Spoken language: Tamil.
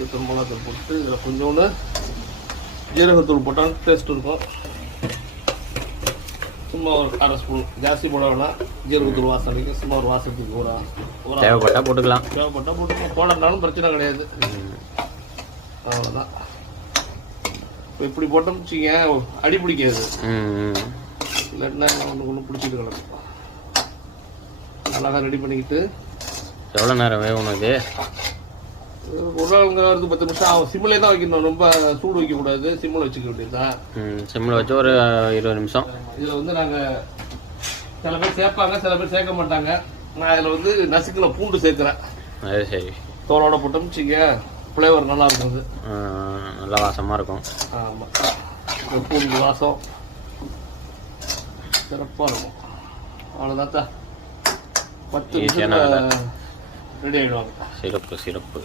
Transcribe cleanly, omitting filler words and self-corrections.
கொஞ்சம் மிளகாத்தூள் போட்டு இதில் கொஞ்சோண்டு ஜீரகத்தூள் போட்டால் டேஸ்ட் இருக்கும். சும்மா ஒரு 1/2 ஸ்பூன், ஜாஸ்தி போட வேணாம். ஜீரகத்தூள் வாசனைக்கு சும்மா ஒரு வாசத்துக்கு ஒரு தேவைப்பட்டால் போட்டுக்கலாம். போடனாலும் பிரச்சனை கிடையாது. அவ்வளோதான். இப்போ இப்படி போட்டோம்னு வச்சுங்க அடி பிடிக்காது. இல்லைன்னா ஒன்று பிடிச்சிட்டு கிடக்கும். அழகாக ரெடி பண்ணிக்கிட்டு எவ்வளோ நேரம் வேகணும் இது? உருளைக்கிழங்கு 10 நிமிஷம் ஆகும். சிம்மிலே தான் வைக்கணும், ரொம்ப சூடு வைக்கக்கூடாது. சிம்மில் வச்சுக்க வேண்டியதுதான். சிம்மில் வச்சு ஒரு 20 நிமிஷம். இதில் வந்து நாங்கள் சில பேர் சேர்ப்பாங்க, சில பேர் சேர்க்க மாட்டாங்க. நான் இதில் வந்து நசுக்கில் பூண்டு சேர்க்குறேன். அது சரி. தோலோட போட்டோம்னு வச்சுக்க ஃப்ளேவர் நல்லா இருக்கும். அது நல்லா வாசமாக இருக்கும். ஆமாம், இந்த பூண்டு வாசம் சிறப்பாக இருக்கும். அவ்வளோதான். 10 நிமிஷம் ரெடி ஆகிடுவாங்க. சிறப்பு.